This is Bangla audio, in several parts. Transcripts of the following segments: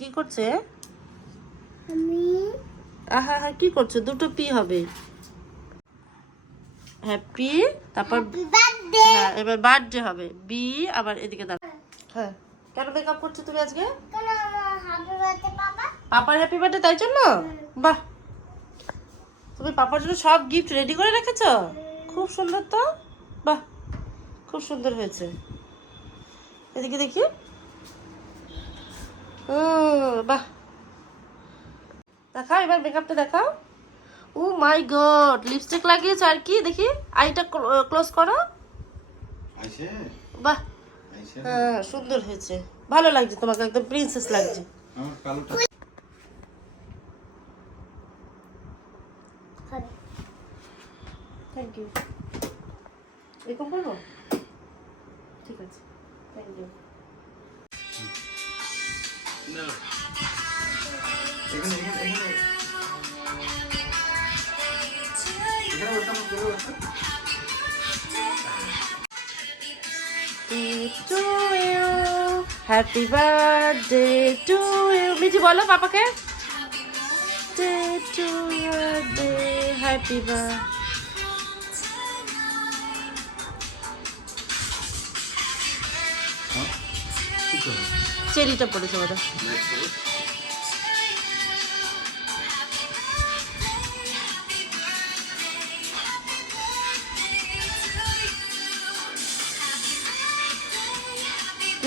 কি করছে? আহা হা, কি করছো? দুটো পি হবে। হ্যাপি, তারপর হ্যাঁ, এবার বার্থডে হবে। বি, আবার এদিকে দাও। হ্যাঁ, কেন মেকআপ করছো তুমি আজকে? পাপার হ্যাপি বার্থডে, তাই জন্য? বাহ, তুমি পাপার জন্য সব গিফট রেডি করে রেখেছো? খুব সুন্দর তো। বাহ, খুব সুন্দর হয়েছে। এদিকে দেখি। ও বাহ, দেখাও এবার মেকআপটা দেখাও। ও মাই গড, লিপস্টিক লাগিয়েছো আর কি? দেখি আইটা ক্লোজ করো। বাহ, হ্যাঁ সুন্দর হয়েছে, ভালো লাগছে তোমাকে, একদম প্রিন্সেস লাগছে। Thank you. এরকম করবো? ঠিক আছে, thank you. Happy birthday to you. Mithi বলো পাপাকে। To birthday, happy birthday. চেরিটা পড়েছে বোধ হয়।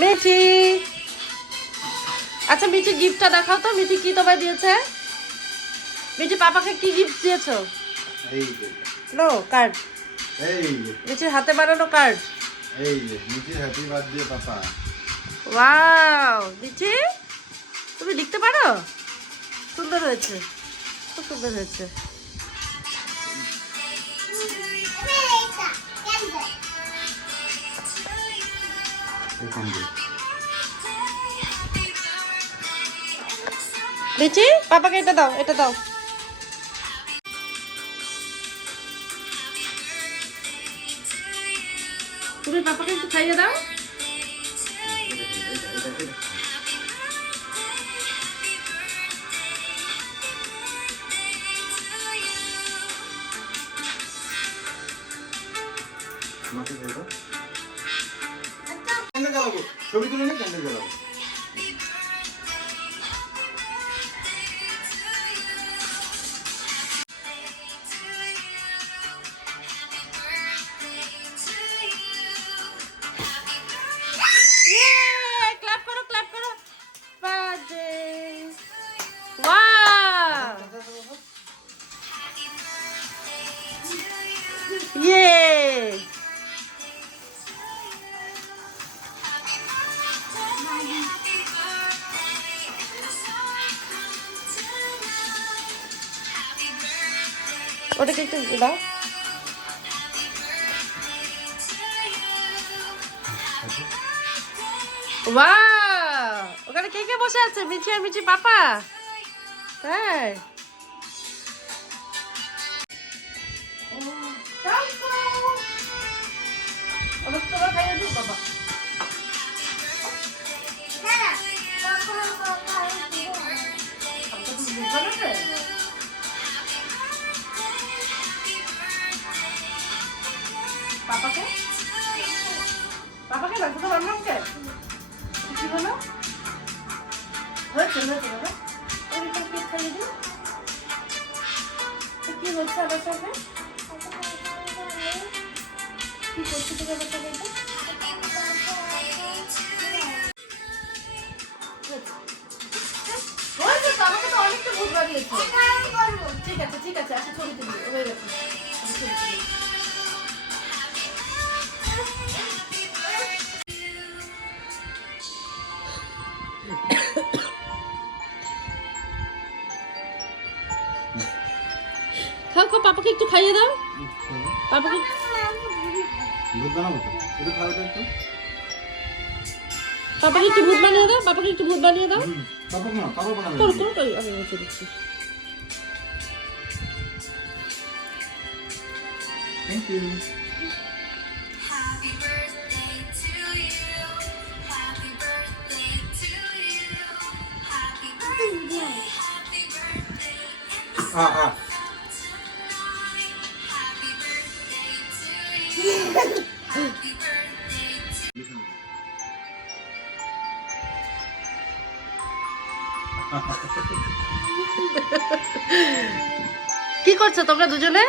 মিঠি, আচ্ছা মিঠি গিফটটা দেখাও তো। মিঠি কি তোমায় দিয়েছে? মিঠি পাপাকে কি গিফট দিয়েছো? No card. মিঠির হাতে বানানো কার্ড। মিঠির হ্যাপি বার্থডে পাপা। ওয়াও, মিঠি তুমি লিখতে পারো? সুন্দর হয়েছে, খুব সুন্দর হয়েছে। মিঠি পাপাকে এটা দাও, এটা দাও। তুমি পাপাকে একটু খাইয়ে দাও। ছবি তুলে নিয়ে ক্যান্ডেল জ্বালাবো। ক্ল্যাপ করো, ক্ল্যাপ করো। বার্থডে, ওয়াও, ইয়ে। ওটাকে একটু দাও। ওয়াও, ওখানে কে কে বসে আছে? মিঠি আর মিঠি পাপা, তাই? তোমরা খাইয়ে দিও বাবা। পাপাকে, পাপাকে না শুধু মামকে। কি বলো? হয়েছে হয়েছে বাবা, ওইটা কেক খাইয়ে দিও। কি হচ্ছে আমার সাথে? কি করছি তুমি আমার সাথে? হয়েছে তো, আমাকে তো অনেকটা ভূত বানিয়েছে। ঠিক আছে ঠিক আছে, আসো ছবি তুলি, হয়ে গেছে। খাও খাও, পাপাকে একটু খাইয়ে দাও। পাপাকে পাপাকে একটু ভূত বানিয়ে দাও, পাপাকে একটু ভূত বানিয়ে দাও। করো করো করো, আমি বসে দিচ্ছি। Thank you. কি করছো তোমরা দুজনে?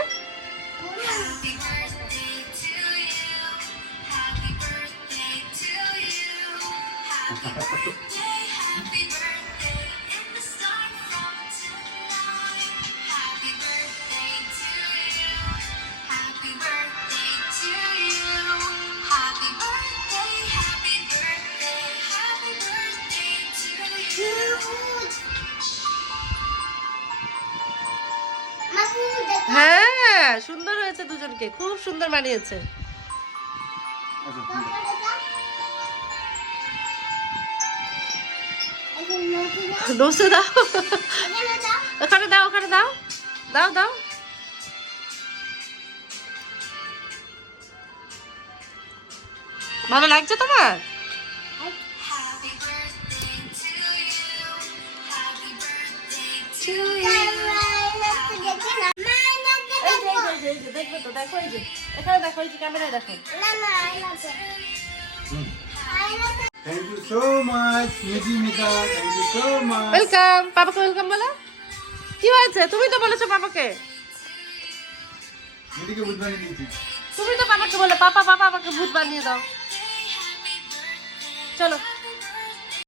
হ্যাঁ, সুন্দর হয়েছে, দুজনকে খুব সুন্দর মানিয়েছে। ডোসে দাও, ওখানে দাও, ওখানে দাও, দাও দাও। ভালো লাগছে তোমার? দেখবে তো, দেখো এই যে এখানে দেখো, এই যে ক্যামেরায় দেখো। Thank you so much, Nidhi Mita. Thank you so much. Welcome, পাপাকে ওয়েলকাম বলো। কি হয়েছে? তুমি তো বলেছো পাপাকে, নিধিকে বুঝ বানিয়ে দিয়েছি। তুমি তো পাপাকে বলে পাপা পাপা আমাকে ভূত বানিয়ে দাও। চলো।